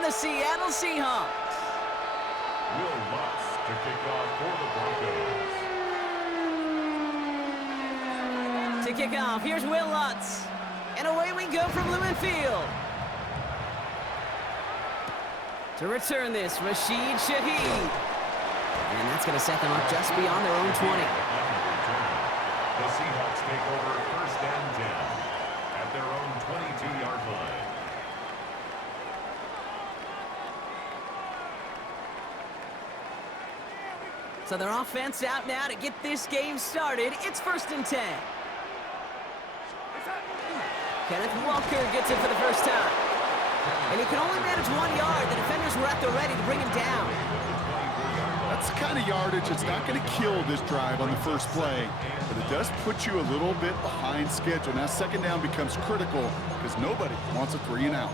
and the Seattle Seahawks. Will Lutz to kick off for the Broncos. To kick off, here's Will Lutz. And away we go from Lumen Field. To return this, Rashid Shaheed. And that's going to set them up just beyond their own 20. The Seahawks take over first and 10 at their own 22-yard line. So their offense out now to get this game started. It's first and 10. Kenneth Walker gets it for the first time. And he can only manage 1 yard. The defenders were at the ready to bring him down. That's the kind of yardage that's not going to kill this drive on the first play, but it does put you a little bit behind schedule. Now second down becomes critical because nobody wants a 3 and out.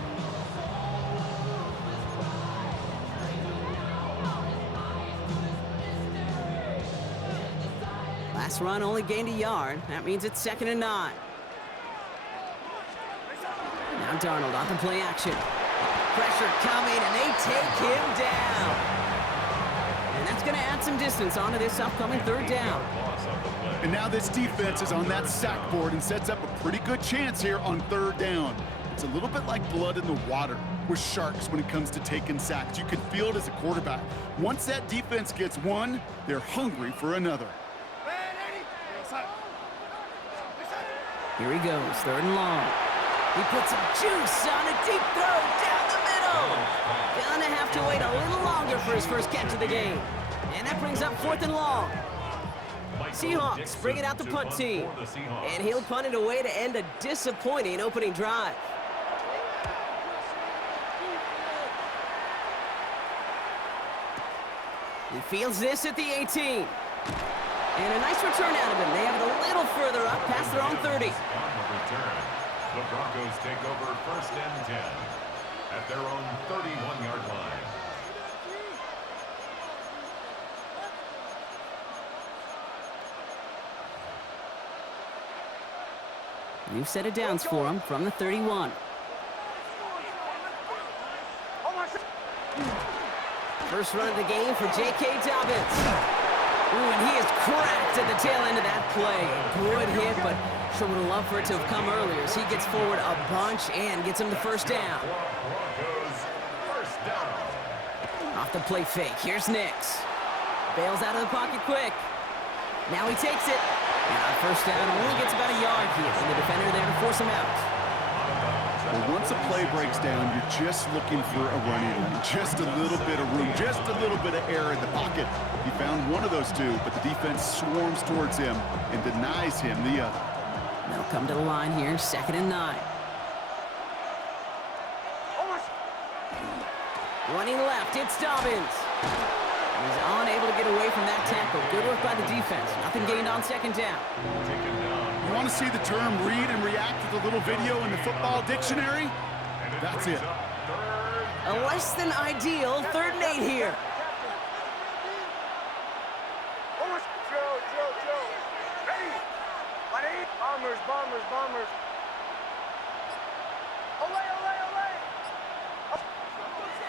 Last run only gained a yard. That means it's 2nd and 9. Now Darnold off the play action. Pressure coming, and they take him down. And that's going to add some distance onto this upcoming 3rd down. And now this defense is on that sack board and sets up a pretty good chance here on 3rd down. It's a little bit like blood in the water with sharks when it comes to taking sacks. You can feel it as a quarterback. Once that defense gets one, they're hungry for another. Here he goes, 3rd and long. He puts some juice on a deep throw down the middle. Gonna have to wait a little longer for his first catch of the game. And that brings up 4th and long. Seahawks bring it out the punt team. And he'll punt it away to end a disappointing opening drive. He fields this at the 18. And a nice return out of him. They have it a little further up past their own 30. On the return, the Broncos take over first and 10 at their own 31-yard line. New set of downs for him from the 31. First run of the game for J.K. Dobbins. Ooh, and he is cracked at the tail end of that play. A good hit, but sure would have loved for it to have come earlier as he gets forward a bunch and gets him the first down. Off the play fake, here's Nix. Bails out of the pocket quick. Now he takes it. And on first down, only gets about a yard here, and the defender there to force him out. Well, once a play breaks down, you're just looking for a running lane. Just a little bit of room, just a little bit of air in the pocket. He found one of those two, but the defense swarms towards him and denies him the other. They'll come to the line here, 2nd and 9. Running left, it's Dobbins. He's unable to get away from that tackle. Good work by the defense. Nothing gained on 2nd down. You want to see the term read and react to the little video in the football dictionary? That's it. A less than ideal 3rd and 8 here. Bombers.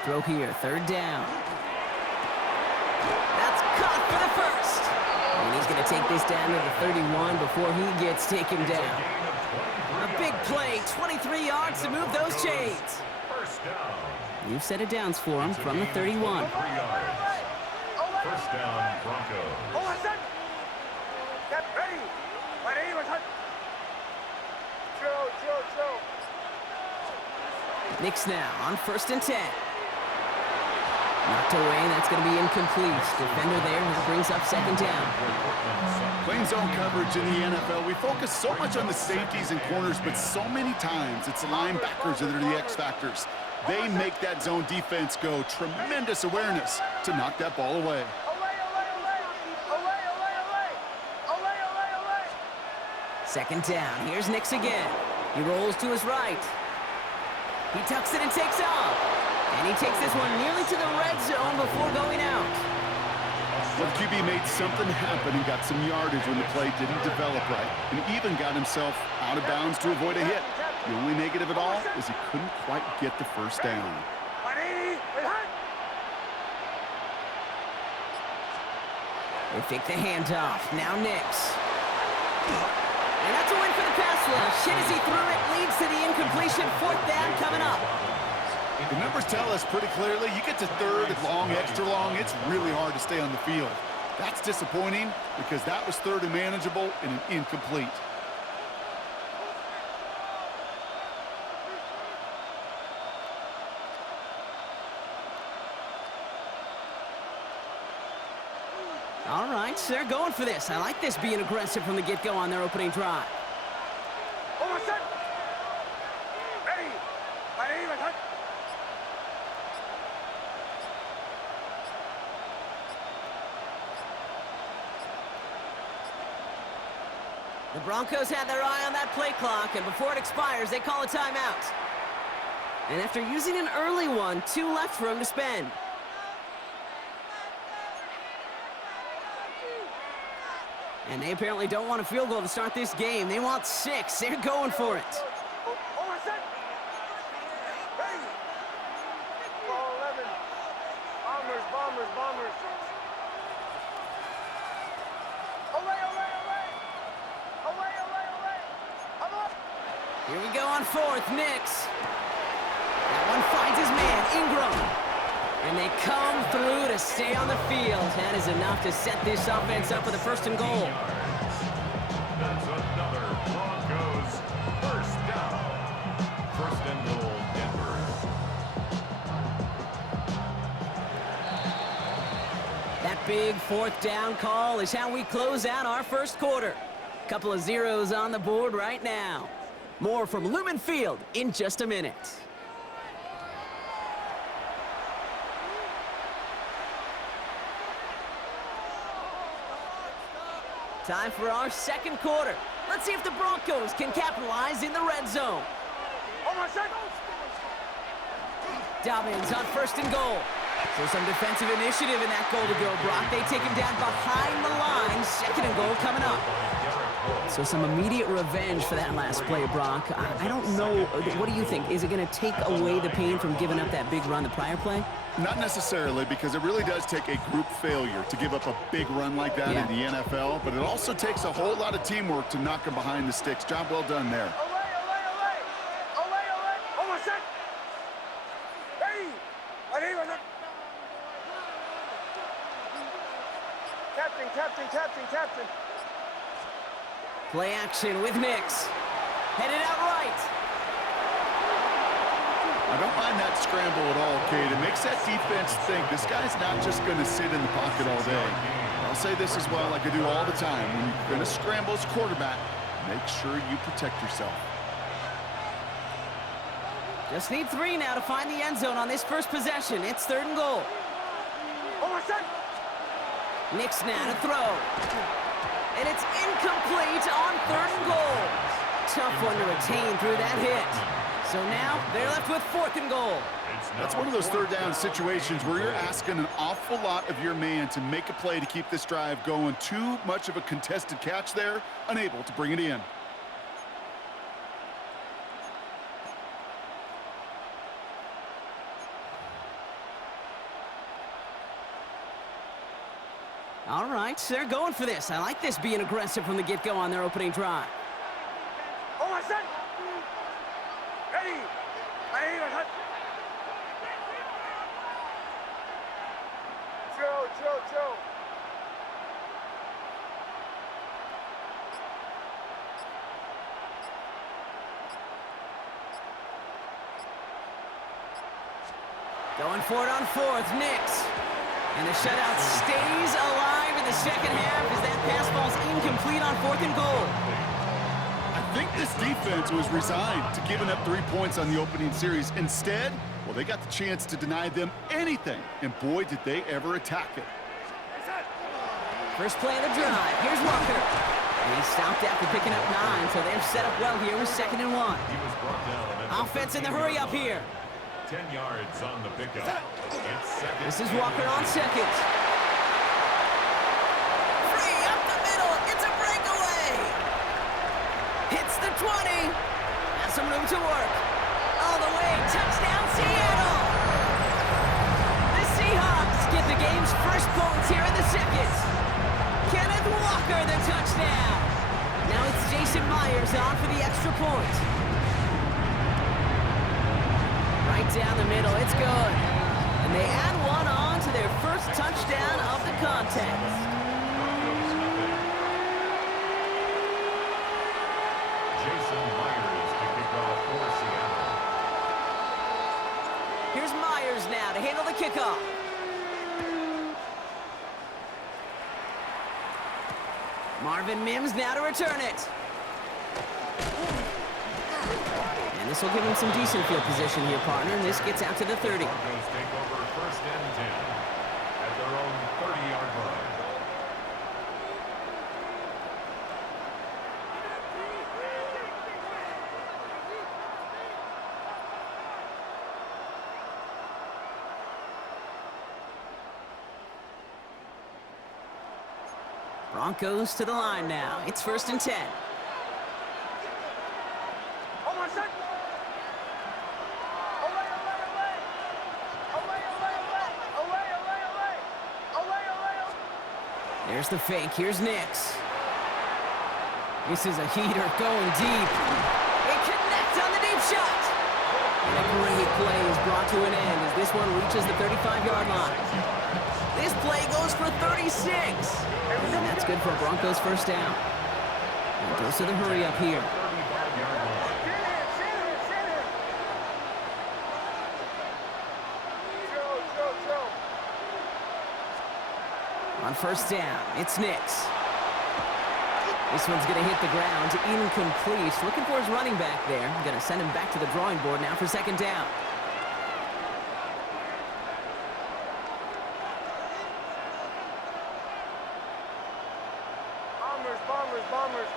Throw here, 3rd down. That's caught for the first. And he's going to take this down to the 31 before he gets taken down. A big play, 23 yards to move those chains. New set of downs for him from the 31. First down, Broncos. Nix now on 1st and 10. Knocked away, that's going to be incomplete. Defender there who brings up 2nd down. Playing zone coverage in the NFL, we focus so much on the safeties and corners, but so many times it's the linebackers that are the X factors. They make that zone defense go. Tremendous awareness to knock that ball away. Second down, here's Nix again. He rolls to his right. He tucks it and takes off. And he takes this one nearly to the red zone before going out. Well, QB made something happen and got some yardage when the play didn't develop right, and even got himself out of bounds to avoid a hit. The only negative at all is he couldn't quite get the first down. They fake the handoff. Now Nix. And that's a win for the pass rush. Shit as he threw it leads to the incompletion. 4th down coming up. The numbers tell us pretty clearly, you get to 3rd and long, extra long, it's really hard to stay on the field. That's disappointing because that was 3rd and manageable and an incomplete. All right, so they're going for this. I like this being aggressive from the get-go on their opening drive. The Broncos had their eye on that play clock, and before it expires, they call a timeout. And after using an early one, 2 left for him to spend. And they apparently don't want a field goal to start this game. They want 6. They're going for it. Bombers. Here we go on 4th, Nix. That one finds his man, Ingram. And they come through to stay on the field. That is enough to set this offense up with a 1st and goal. That's another Broncos 1st down. 1st and goal, Denver. That big 4th down call is how we close out our 1st quarter. Couple of zeros on the board right now. More from Lumen Field in just a minute. Time for our 2nd quarter. Let's see if the Broncos can capitalize in the red zone. Dobbins on 1st and goal. So some defensive initiative in that goal to go, Brock. They take him down behind the line. 2nd and goal coming up. So some immediate revenge for that last play, Brock. I don't know. What do you think? Is it going to take away the pain from giving up that big run the prior play? Not necessarily, because it really does take a group failure to give up a big run like that in the NFL, but it also takes a whole lot of teamwork to knock him behind the sticks. Job well done there. Captain. Play action with Nix. Headed out right. I don't mind that scramble at all, Kate. It makes that defense think this guy's not just going to sit in the pocket all day. I'll say this as well, like I do all the time. When you're going to scramble as quarterback, make sure you protect yourself. Just need 3 now to find the end zone on this 1st possession. It's 3rd and goal. Nix now to throw. And it's incomplete on 3rd and goal. Tough one to retain through that hit. So now they're left with 4th and goal. That's one of those 3rd down situations where you're asking an awful lot of your man to make a play to keep this drive going. Too much of a contested catch there, unable to bring it in. All right, so they're going for this. I like this being aggressive from the get-go on their opening drive. Joe. Going for it on 4th, Nix. And the shutout stays alive in the 2nd half as that pass ball's incomplete on 4th and goal. I think this defense was resigned to giving up 3 points on the opening series. Instead, well, they got the chance to deny them anything, and boy, did they ever attack it. First play of the drive. Here's Walker. And he stopped after picking up 9, so they're set up well here with 2nd and 1. He was brought down. Offense in the hurry up here. 10 yards on the pickup. This is Walker on 2nd. Free up the middle. It's a breakaway. Hits the 20. Has some room to work. All the way. Touchdown, Seattle. a touchdown. Now it's Jason Myers on for the extra point. Right down the middle, it's good. And they add one on to their first touchdown of the contest. Jason Myers to kick off for Seattle. Here's Myers now to handle the kickoff. Marvin Mims now to return it. And this will give him some decent field position here, partner. And this gets out to the 30. Broncos take over first and 10 at their own 30-yard line. Broncos to the line now. It's first and 10. There's the fake. Here's Nix. This is a heater going deep. It connects on the deep shot. And a great play is brought to an end as this one reaches the 35-yard line. This play goes for 36. And that's good for a Broncos first down. And it goes to the hurry up here. On first down, it's Nix. This one's going to hit the ground, incomplete. Looking for his running back there. Going to send him back to the drawing board now for second down. Bombers.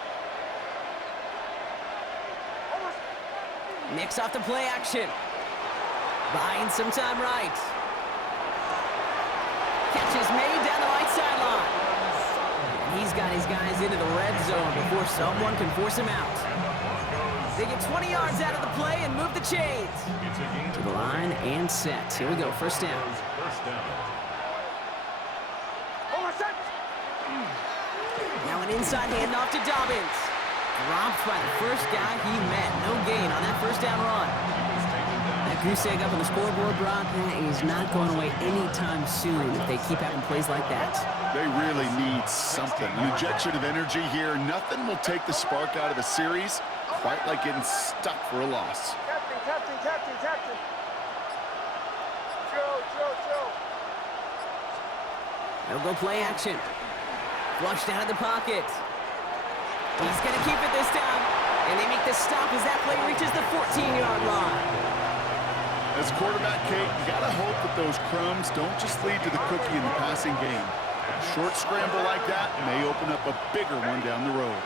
Nix off the play action. Buying some time right. Catch is made down the right sideline. And he's got his guys into the red zone before someone can force him out. They get 20 yards out of the play and move the chains. To the line and set. Here we go, first down. Now an inside handoff to Dobbins. Dropped by the first guy he met. No gain on that first down run. That goose egg up on the scoreboard, Brock, is not going away anytime soon if they keep having plays like that. They really need something. An injection of energy here. Nothing will take the spark out of a series quite like getting stuck for a loss. Captain. Joe. They'll go play action. Flushed out of the pocket. He's going to keep it this time. And they make the stop as that play reaches the 14-yard line. As quarterback, Kate, you got to hope that those crumbs don't just lead to the cookie in the passing game. A short scramble like that may open up a bigger one down the road.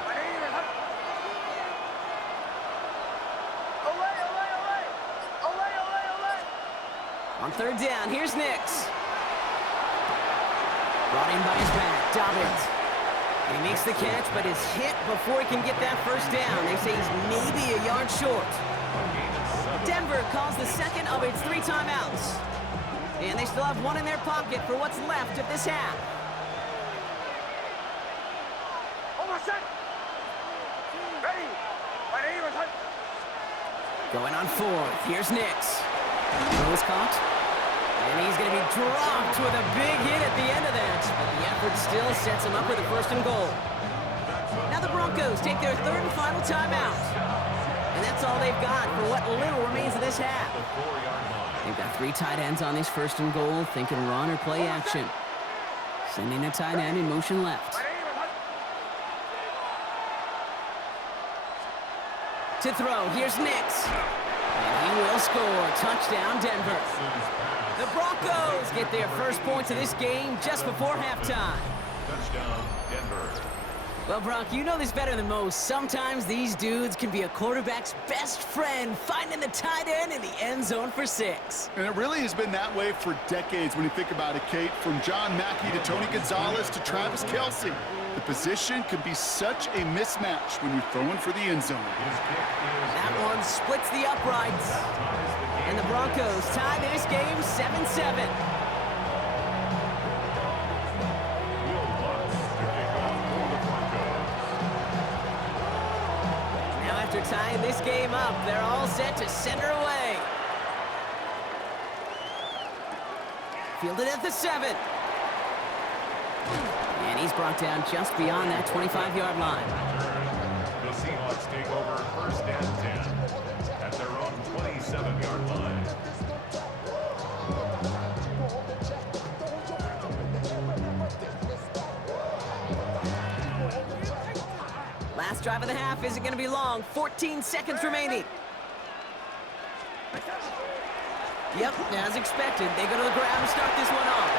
On third down, here's Nix. Brought in by his back, Dobbins. He makes the catch, but is hit before he can get that first down. They say he's maybe a yard short. Denver calls the second of its 3 timeouts. And they still have one in their pocket for what's left of this half. Going on fourth, here's Nix. Throw is caught. And he's going to be dropped with a big hit at the end of that. But the effort still sets him up with a first and goal. Now the Broncos take their third and final timeout. And that's all they've got for what little remains of this half. They've got 3 tight ends on this first and goal, thinking run or play action. Sending a tight end in motion left. To throw, here's Nix. And he will score. Touchdown, Denver. The Broncos get their first points of this game just before halftime. Touchdown, Denver. Well, Brock, you know this better than most. Sometimes these dudes can be a quarterback's best friend, finding the tight end in the end zone for 6. And it really has been that way for decades when you think about it, Kate. From John Mackey to Tony Gonzalez to Travis Kelce. The position can be such a mismatch when you're throwing for the end zone. That one splits the uprights. And the Broncos tie this game 7-7. Will Lutz to kick off for the Broncos. tying this game up. They're all set to center away. Fielded at the 7. And he's brought down just beyond that 25-yard line. The Seahawks take over first and 10 at their own 27-yard line. Last drive of the half isn't going to be long. 14 seconds remaining. Yep, as expected, they go to the ground and start this one off.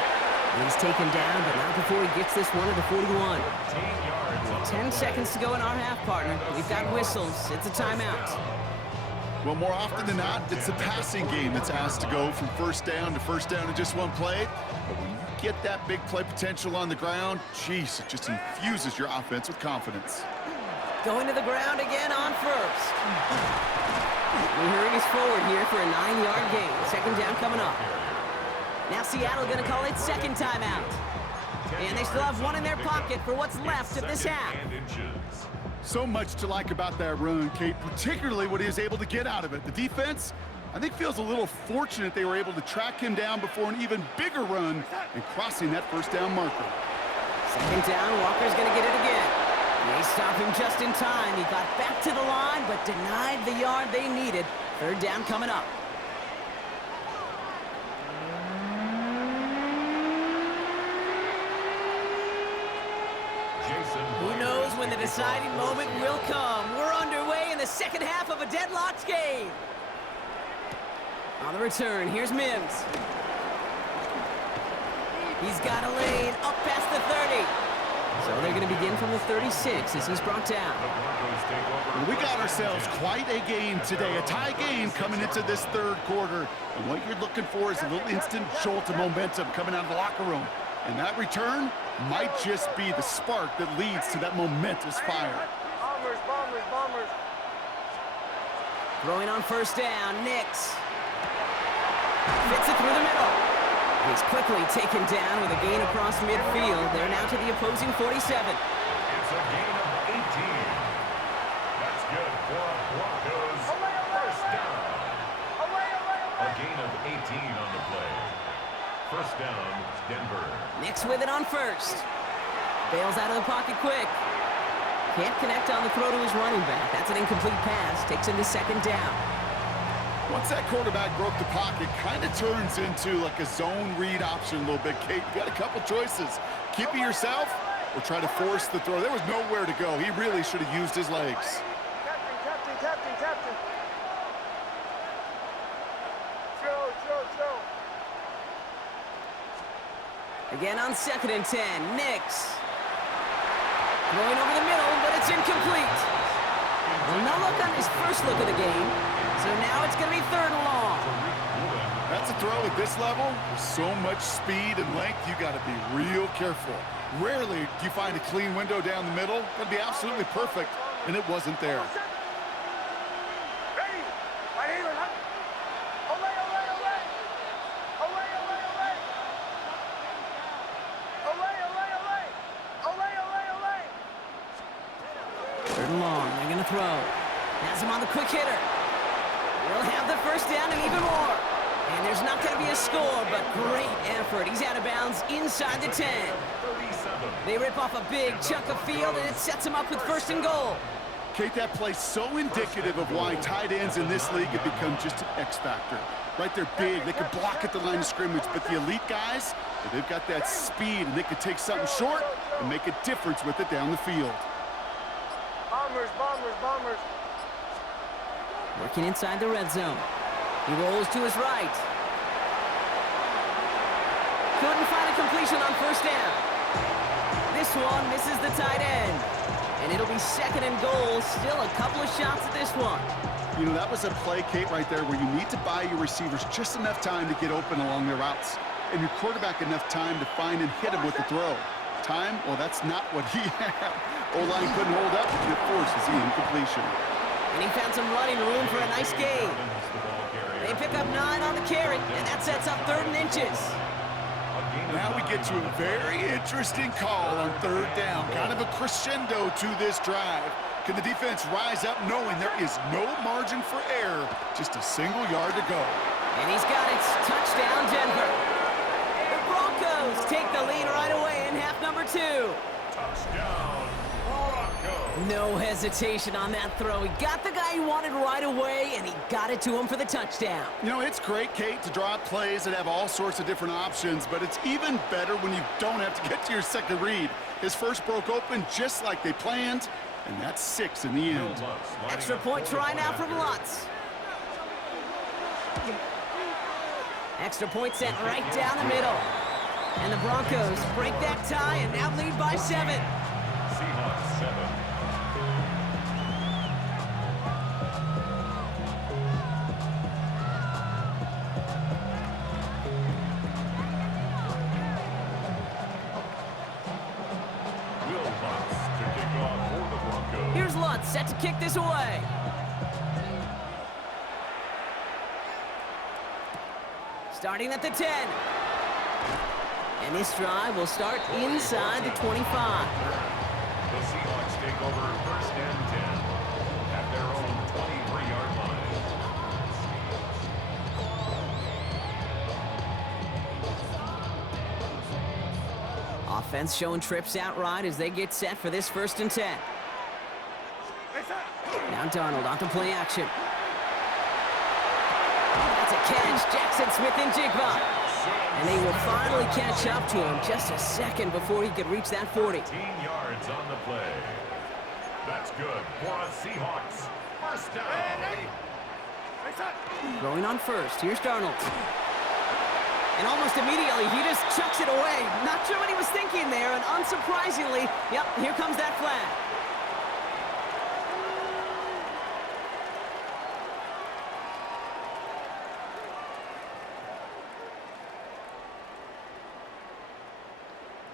And he's taken down, but not before he gets this one at the 41. 10 seconds to go in our half, partner. We've got whistles. It's a timeout. Well, more often than not, it's the passing game that's asked to go from first down in just one play. But when you get that big play potential on the ground, geez, it just infuses your offense with confidence. Going to the ground again on first. We hurry us forward here for a 9-yard gain. Second down coming up. Now Seattle going to call it second timeout. And they still have one in their pocket for what's left of this half. So much to like about that run, Kate, particularly what he was able to get out of it. The defense, I think, feels a little fortunate they were able to track him down before an even bigger run and crossing that first down marker. Second down, Walker's going to get it again. They stop him just in time. He got back to the line, but denied the yard they needed. Third down coming up. Who knows when the deciding moment will come? We're underway in the second half of a deadlocked game. On the return, here's Mims. He's got a lane up past the 30. So they're going to begin from the 36 as he's brought down. We got ourselves quite a game today, a tie game coming into this third quarter. And what you're looking for is a little instant jolt of momentum coming out of the locker room. And that return might just be the spark that leads to that momentous fire. Bombers, bombers, bombers. Throwing on first down, Nix. Fits it through the middle. He's quickly taken down with a gain across midfield. They're now to the opposing 47. It's a gain of 18. That's good for Broncos. First down. A gain of 18 on the play. First down, Denver. Nix with it on first. Bails out of the pocket quick. Can't connect on the throw to his running back. That's an incomplete pass. Takes him to second down. Once that quarterback broke the pocket, kind of turns into like a zone read option a little bit, Kate. You got a couple choices. Keep it yourself or try to force the throw. There was nowhere to go. He really should have used his legs. Captain. Joe. Again on second and 10, Nix. Throwing over the middle, but it's incomplete. Well, no look on his first look of the game. So now it's going to be third and long. That's a throw at this level. With so much speed and length, you got to be real careful. Rarely do you find a clean window down the middle. That'd be absolutely perfect, and it wasn't there. Ready? Right here. Olay. Third and long. They're going to throw. Has him on the quick hitter. We'll have the first down and even more. And there's not going to be a score, but great effort. He's out of bounds inside the 10. They rip off a big chunk of field, and it sets him up with first and goal. Kate, that play's so indicative of why tight ends in this league have become just an X factor. Right, they're big. They can block at the line of scrimmage, but the elite guys, they've got that speed, and they can take something short and make a difference with it down the field. Bombers. Working inside the red zone. He rolls to his right. Couldn't find a completion on first down. This one misses the tight end. And it'll be second and goal. Still a couple of shots at this one. You know, that was a play, Kate, right there where you need to buy your receivers just enough time to get open along their routes. And your quarterback enough time to find and hit him with the throw. Time? Well, that's not what he had. O-line couldn't hold up, and it forces the incompletion. And he found some running room for a nice gain. They pick up 9 on the carry, and that sets up third and inches. Now we get to a very interesting call on third down. Kind of a crescendo to this drive. Can the defense rise up knowing there is no margin for error? Just a single yard to go. And he's got it. Touchdown, Denver. The Broncos take the lead right away in half number 2. Touchdown, Broncos. No hesitation on that throw. He got the guy he wanted right away, and he got it to him for the touchdown. You know, it's great, Kate, to draw up plays that have all sorts of different options, but it's even better when you don't have to get to your second read. His first broke open just like they planned, and that's 6 in the end. Extra point try now from Lutz. Extra point sent right down the middle. And the Broncos break that tie and now lead by 7. Seahawks 7. Will Lutz to kick off for the Broncos. Here's Lutz set to kick this away. Starting at the 10. And this drive will start inside the 25. The Seahawks take over first and 10 at their own 23-yard line. Offense showing trips out right as they get set for this first and 10. Now Darnold on to play action. That's a catch. Jackson Smith and Jigba. And they will finally catch up to him just a second before he could reach that 40. 15 yards on the play. That's good for a Seahawks. First down. Throwing on first. Here's Darnold. And almost immediately, he just chucks it away. Not sure what he was thinking there, and unsurprisingly, yep, here comes that flag.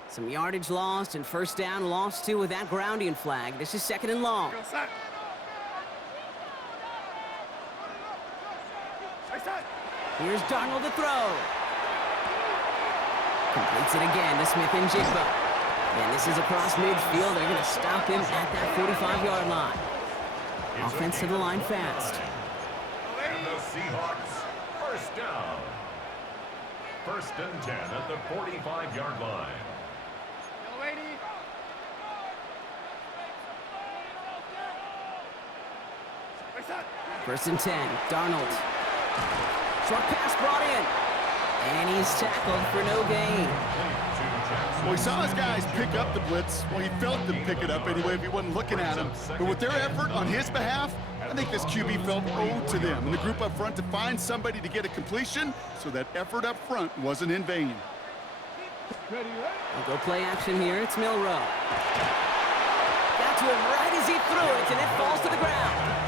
Some yardage lost and first down lost too with that grounding flag. This is second and long. Here's Darnold to throw. Completes it again to Smith and Jigba. And this is across midfield. They're going to stop him at that 45-yard line. Offense to the line fast. And the Seahawks first down. First and 10 at the 45-yard line. First and 10, Darnold. Short pass brought in. And he's tackled for no gain. Well, he saw his guys pick up the blitz. Well, he felt them pick it up anyway if he wasn't looking at him. But with their effort on his behalf, I think this QB felt owed to them and the group up front to find somebody to get a completion, so that effort up front wasn't in vain. We'll go play action here. It's Milrow. Got to him right as he threw it, and it falls to the ground.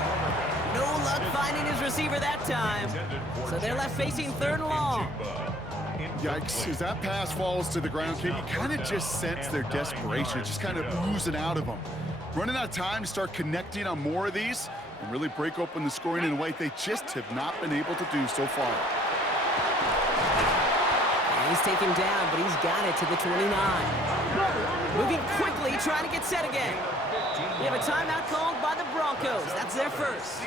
No luck finding his receiver that time. So they're left facing third and long. Yikes, as that pass falls to the ground, Kate, you kind of just sense their desperation, just kind of oozing out of them. Running out of time to start connecting on more of these and really break open the scoring in a way they just have not been able to do so far. And he's taken down, but he's got it to the 29. Moving quickly, trying to get set again. We have a timeout called by the Broncos. That's their first.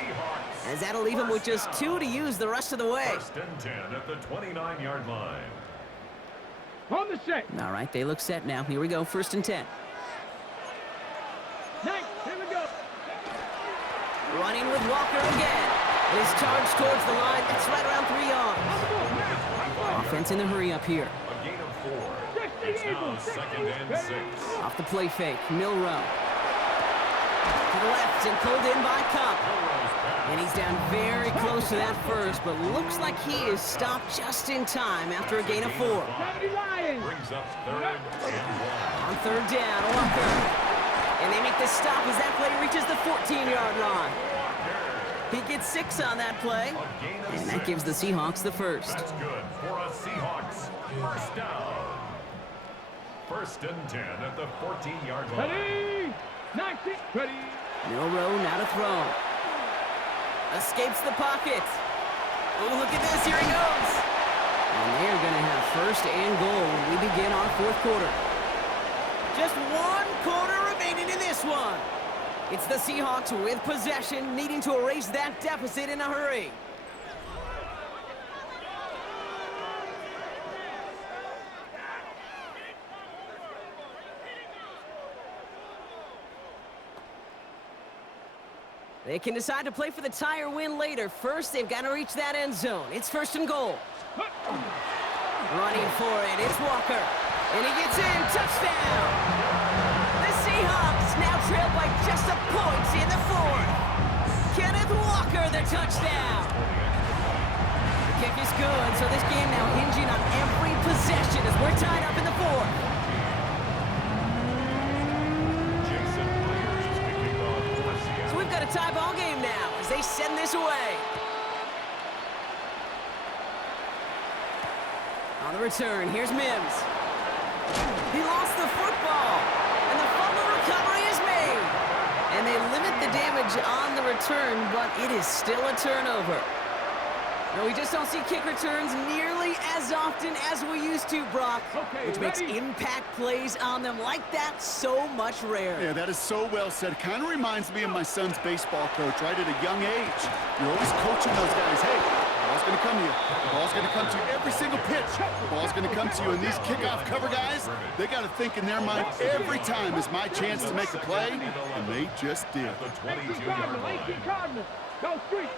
As that'll leave him with just 2 to use the rest of the way. First and 10 at the 29-yard line. On the set. All right, they look set now. Here we go, first and 10. Nice. Here we go. Running with Walker again. His charge towards the line. That's right around 3 yards. Offense in the hurry up here. A gain of 4. It's now second and 6. Off the play fake, Milrow. To the left and pulled in by Cup. And he's down very close to that first, but looks like he is stopped just in time after a gain of 4. Brings up third and 1. On third down, Walker. And they make the stop as that play reaches the 14-yard line. He gets 6 on that play, and that gives the Seahawks the first. That's good for a Seahawks first down. First and 10 at the 14-yard line. Ready. 19. Ready. Milrow now to throw. Escapes the pocket. Oh, look at this. Here he goes. And they're going to have first and goal when we begin our fourth quarter. Just 1 quarter remaining in this one. It's the Seahawks with possession, needing to erase that deficit in a hurry. They can decide to play for the tie or win later. First, they've got to reach that end zone. It's 1st and goal. Running for it, it's Walker. And he gets in, touchdown! The Seahawks now trail by just a point in the 4th. Kenneth Walker, the touchdown! The kick is good, so this game now hinging on every possession as we're tied up in the 4th. So we've got a tie ball game now as they send this away. On the return, here's Mims. He lost the football, and the fumble recovery is made. And they limit the damage on the return, but it is still a turnover. No, we just don't see kick returns nearly as often as we used to, Brock, which makes impact plays on them like that so much rarer. Yeah, that is so well said. Kind of reminds me of my son's baseball coach, right at a young age. You're always coaching those guys, hey, the ball's going to come to you. The ball's going to come to you every single pitch. The ball's going to come to you. And these kickoff cover guys, they got to think in their mind every time is my chance to make a play, and they just did. Go street.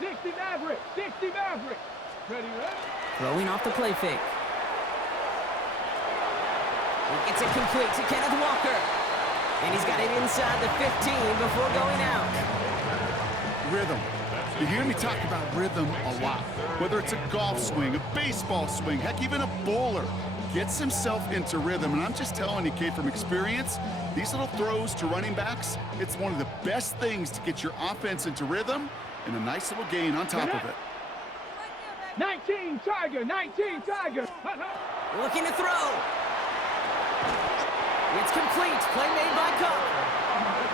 60 Maverick. 60 Maverick. Ready? Throwing off the play fake. He gets it complete to Kenneth Walker. And he's got it inside the 15 before going out. Rhythm. You hear me talk about rhythm a lot. Whether it's a golf swing, a baseball swing, heck, even a bowler gets himself into rhythm. And I'm just telling you, Kate, from experience, these little throws to running backs, it's one of the best things to get your offense into rhythm and a nice little gain on top of it. 19 Tiger, 19 Tiger. Looking to throw. It's complete. Play made by Cook.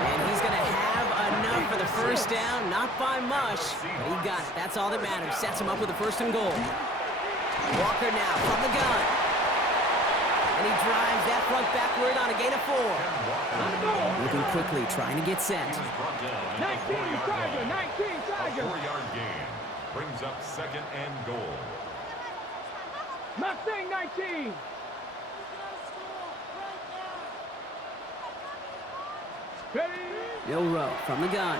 And he's going to have enough for the first down. Not by much, but he got it. That's all that matters. Sets him up with a 1st and goal. Walker now from the gun. And he drives that front backward on a gain of 4. Looking quickly, trying to get set. 19 Tiger, 19 Tiger. 4-yard gain brings up 2nd and goal. Mustang 19. Ready? Bill Rowe from the gun.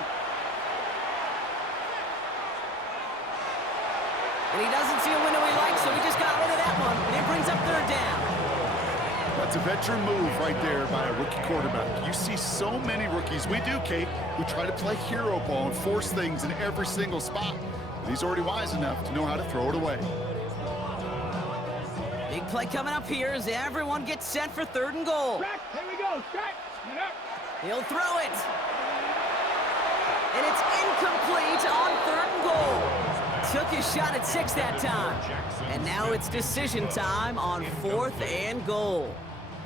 And he doesn't see a window he likes, so he just got rid of that one. And it brings up 3rd down. That's a veteran move right there by a rookie quarterback. You see so many rookies, we do, Kate, who try to play hero ball and force things in every single spot. But he's already wise enough to know how to throw it away. Big play coming up here as everyone gets set for 3rd and goal. Track, here we go, track. He'll throw it. And it's incomplete on 3rd and goal. Took his shot at 6 that time. And now it's decision time on 4th and goal.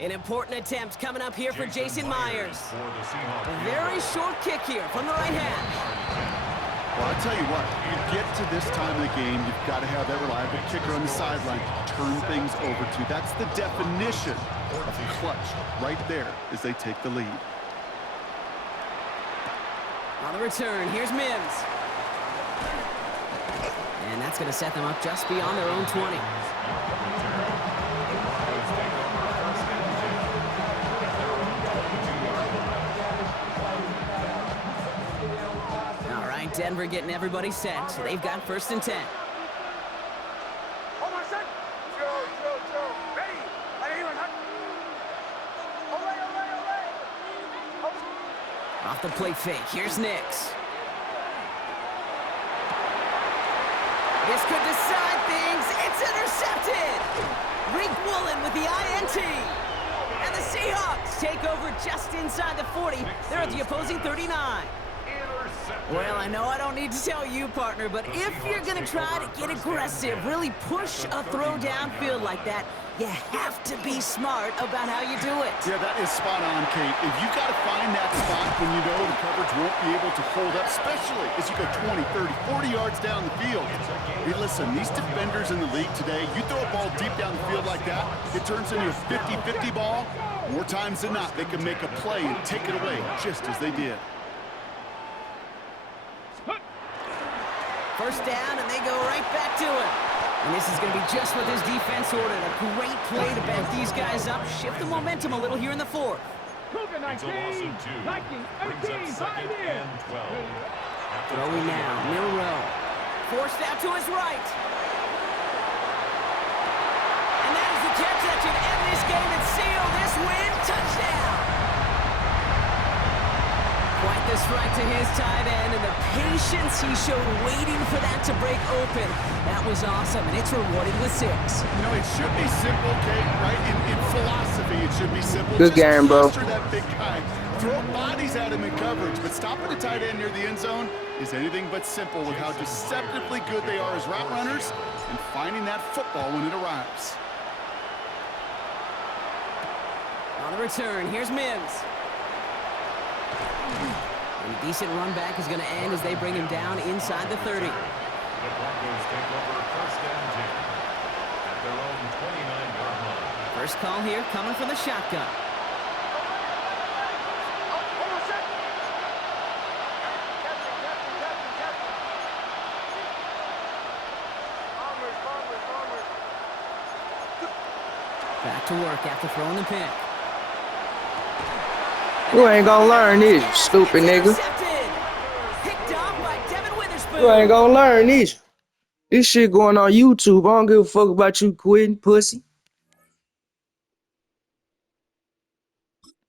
An important attempt coming up here for Jason Myers. A very short kick here from the right hash. Well, I'll tell you what, you get to this time of the game, you've got to have that reliable kicker on the sideline to turn things over to. That's the definition of clutch right there as they take the lead. On the return, here's Mims. And that's going to set them up just beyond their own 20. All right, Denver getting everybody set. So they've got 1st and 10. Hold on a sec. Joe. Ready. Off the play fake, here's Nix. This could decide things. It's intercepted. Rick Woolen with the INT. And the Seahawks take over just inside the 40. They're at the opposing 39. Well, I know I don't need to tell you, partner, but if you're going to try to get aggressive, really push a throw downfield like that, you have to be smart about how you do it. Yeah, that is spot on, Kate. If you got to find that spot when you know the coverage won't be able to hold up, especially as you go 20, 30, 40 yards down the field. Hey, listen, these defenders in the league today, you throw a ball deep down the field like that, it turns into a 50-50 ball. More times than not, they can make a play and take it away, just as they did. First down, and they go right back to it. And this is going to be just what this defense ordered. A great play to back these guys up, shift the momentum a little here in the fourth. Cougar 19, 19, 18, 5 in. Throwing now, middle row. Forced out to his right. And that is the catch that should end this game and seal this win. Touchdown! Quite the strike to his tight end, and the patience he showed waiting for that to break open. That was awesome, and it's rewarded with 6. You know, it should be simple, Kate, right? In philosophy, it should be simple. Good game, bro. Just that big guy. Throw bodies at him in coverage, but stopping the tight end near the end zone is anything but simple with how deceptively good they are as route runners and finding that football when it arrives. On the return, here's Mims. And a decent run back is going to end as they bring him down inside the 30. The Broncos take over first and 10 at their own 29-yard line. First call here coming from the shotgun. Back to work after throwing the pick. You ain't gonna learn this, stupid nigga. Picked off by Devin Witherspoon. You ain't gonna learn this. This shit going on YouTube. I don't give a fuck about you quitting, pussy.